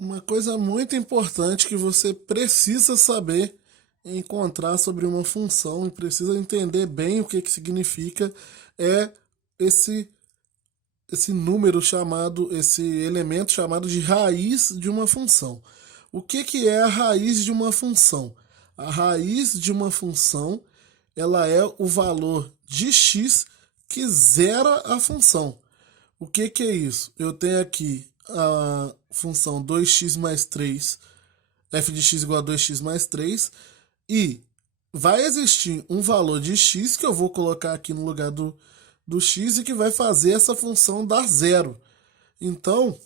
Uma coisa muito importante que você precisa saber encontrar sobre uma função e precisa entender bem o que, que significa é esse esse número chamado, esse elemento chamado de raiz de uma função. O que, que é a raiz de uma função? A raiz de uma função ela é o valor de x que zera a função. O que, que é isso? Eu tenho aqui a função 2x mais 3, f de x igual a 2x mais 3, e vai existir um valor de x que eu vou colocar aqui no lugar do x e que vai fazer essa função dar zero. Então,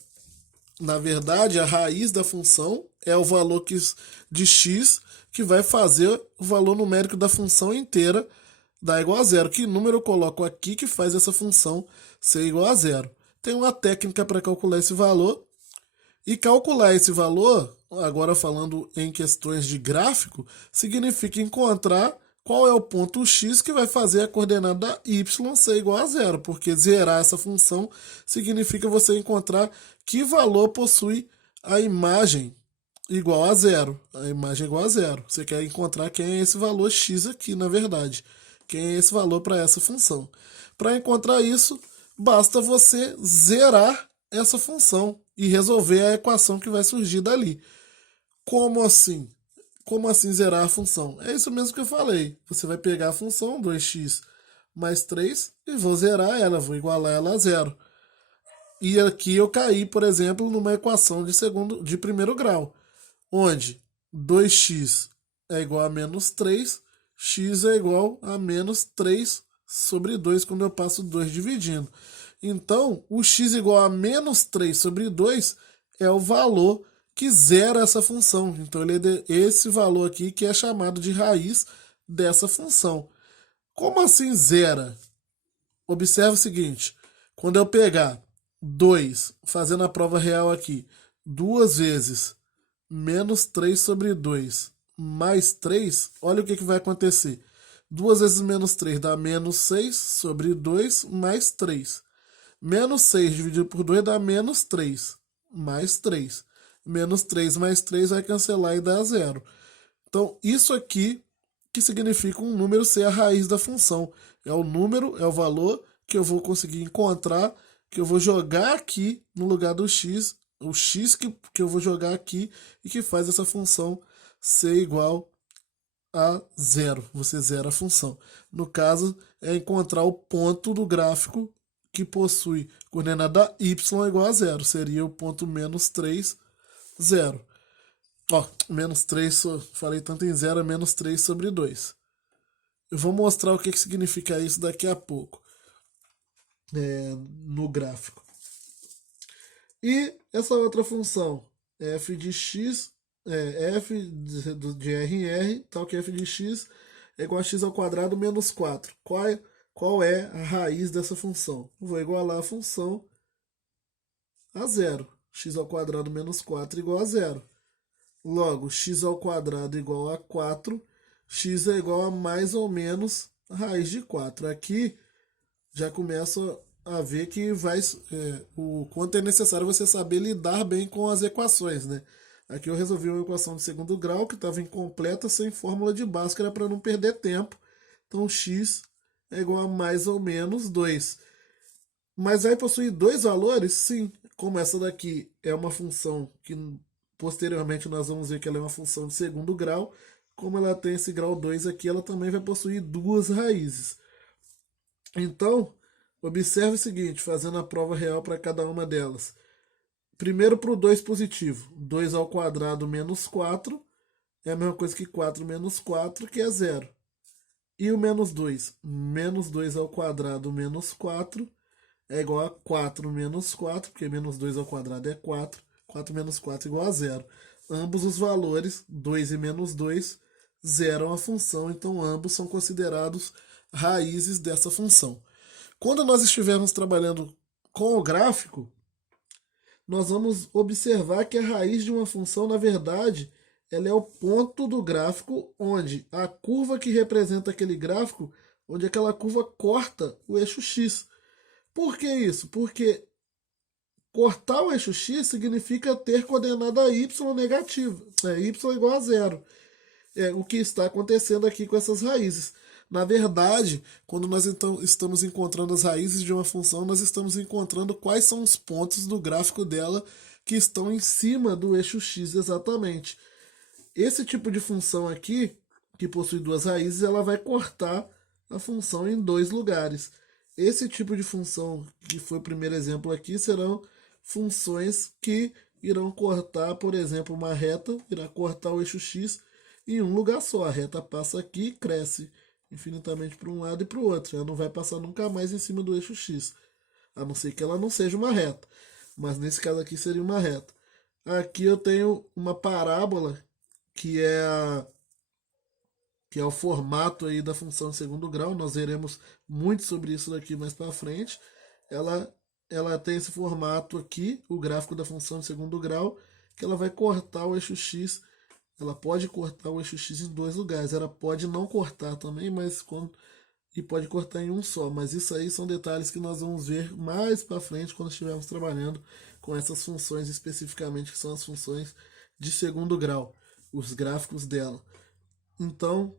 na verdade, a raiz da função é o valor de x que vai fazer o valor numérico da função inteira dar igual a zero. Que número eu coloco aqui que faz essa função ser igual a zero? Tem uma técnica para calcular esse valor. E calcular esse valor, agora falando em questões de gráfico, significa encontrar qual é o ponto x que vai fazer a coordenada y ser igual a zero, porque zerar essa função significa você encontrar que valor possui a imagem igual a zero. A imagem igual a zero. Você quer encontrar quem é esse valor x aqui, na verdade. Quem é esse valor para essa função. Para encontrar isso, basta você zerar essa função e resolver a equação que vai surgir dali. Como assim? Como assim zerar a função? É isso mesmo que eu falei. Você vai pegar a função 2x mais 3 e vou zerar ela, vou igualar ela a zero. E aqui eu caí, por exemplo, numa equação de primeiro grau, onde 2x é igual a menos 3, x é igual a menos 3 sobre 2 quando eu passo 2 dividindo. Então, o x igual a menos 3 sobre 2 é o valor que zera essa função. Então, ele é esse valor aqui que é chamado de raiz dessa função. Como assim zera? Observe o seguinte, quando eu pegar 2, fazendo a prova real aqui, duas vezes menos 3 sobre 2 mais 3, olha o que, que vai acontecer. 2 vezes menos 3 dá menos 6 sobre 2 mais 3. Menos 6 dividido por 2 dá menos 3 mais 3. Menos 3 mais 3 vai cancelar e dá zero. Então, isso aqui que significa um número ser a raiz da função. É o número, é o valor que eu vou conseguir encontrar, que eu vou jogar aqui no lugar do x, o x que eu vou jogar aqui e que faz essa função ser igual a zero. Você zera a função. No caso, é encontrar o ponto do gráfico que possui coordenada y igual a zero. Seria o ponto menos 3, zero. Ó, menos 3, falei tanto em zero, é menos 3 sobre 2. Eu vou mostrar o que, que significa isso daqui a pouco, no gráfico. E essa outra função, f de x, f de r em r, tal que f de x é igual a x ao quadrado menos 4. Qual é a raiz dessa função? Vou igualar a função a zero. X ao quadrado menos 4 igual a zero. Logo, x ao quadrado igual a 4, x é igual a mais ou menos a raiz de 4. Aqui já começa a ver que o quanto é necessário você saber lidar bem com as equações, né? Aqui eu resolvi uma equação de segundo grau que estava incompleta, sem fórmula de Bhaskara para não perder tempo. Então x é igual a mais ou menos 2. Mas vai possuir dois valores? Sim. Como essa daqui é uma função que posteriormente nós vamos ver que ela é uma função de segundo grau, como ela tem esse grau 2 aqui, ela também vai possuir duas raízes. Então, observe o seguinte, fazendo a prova real para cada uma delas. Primeiro para o 2 positivo. 2 ao quadrado menos 4 é a mesma coisa que 4 menos 4, que é zero. E o menos 2? Menos 2 ao quadrado menos 4 é igual a 4 menos 4, porque menos 2 ao quadrado é 4. 4 menos 4 é igual a zero. Ambos os valores, 2 e menos 2, zeram a função, então ambos são considerados raízes dessa função. Quando nós estivermos trabalhando com o gráfico, nós vamos observar que a raiz de uma função, na verdade, ela é o ponto do gráfico onde a curva que representa aquele gráfico, onde aquela curva corta o eixo x. Por que isso? Porque Cortar o eixo x significa ter coordenada y negativa, y igual a zero. É o que está acontecendo aqui com essas raízes. Na verdade, quando nós então estamos encontrando as raízes de uma função, nós estamos encontrando quais são os pontos do gráfico dela que estão em cima do eixo x exatamente. Esse tipo de função aqui, que possui duas raízes, ela vai cortar a função em dois lugares. Esse tipo de função, que foi o primeiro exemplo aqui, serão funções que irão cortar, por exemplo, uma reta, irá cortar o eixo x em um lugar só. A reta passa aqui e cresce infinitamente para um lado e para o outro. Ela não vai passar nunca mais em cima do eixo x, a não ser que ela não seja uma reta. Mas nesse caso aqui seria uma reta. Aqui eu tenho uma parábola, que é o formato aí da função de segundo grau. Nós veremos muito sobre isso daqui mais para frente. Ela tem esse formato aqui, o gráfico da função de segundo grau, que ela vai cortar o eixo x. Ela pode cortar o eixo x em dois lugares. Ela pode não cortar também, e pode cortar em um só. Mas isso aí são detalhes que nós vamos ver mais para frente quando estivermos trabalhando com essas funções especificamente, que são as funções de segundo grau, os gráficos dela. Então,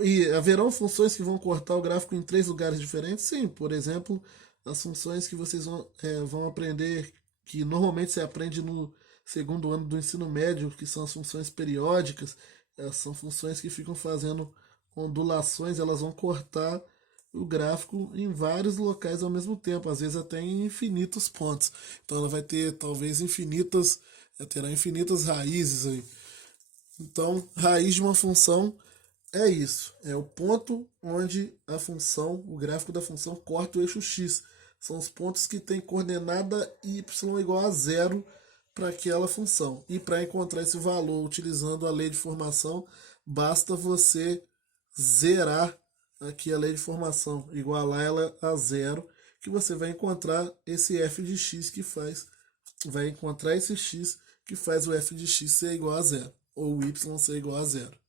e haverão funções que vão cortar o gráfico em três lugares diferentes? Sim, por exemplo, as funções que vocês vão aprender, que normalmente se aprende no segundo ano do ensino médio, que são as funções periódicas. São funções que ficam fazendo ondulações, elas vão cortar o gráfico em vários locais ao mesmo tempo, às vezes até em infinitos pontos. Então ela vai ter talvez terá infinitas raízes aí. Então, raiz de uma função é isso, é o ponto onde a função, o gráfico da função corta o eixo x. São os pontos que têm coordenada y igual a zero para aquela função. E para encontrar esse valor utilizando a lei de formação, basta você zerar aqui a lei de formação, igualar ela a zero, que você vai encontrar esse f de x vai encontrar esse x que faz o f de x ser igual a zero, ou o y ser igual a zero.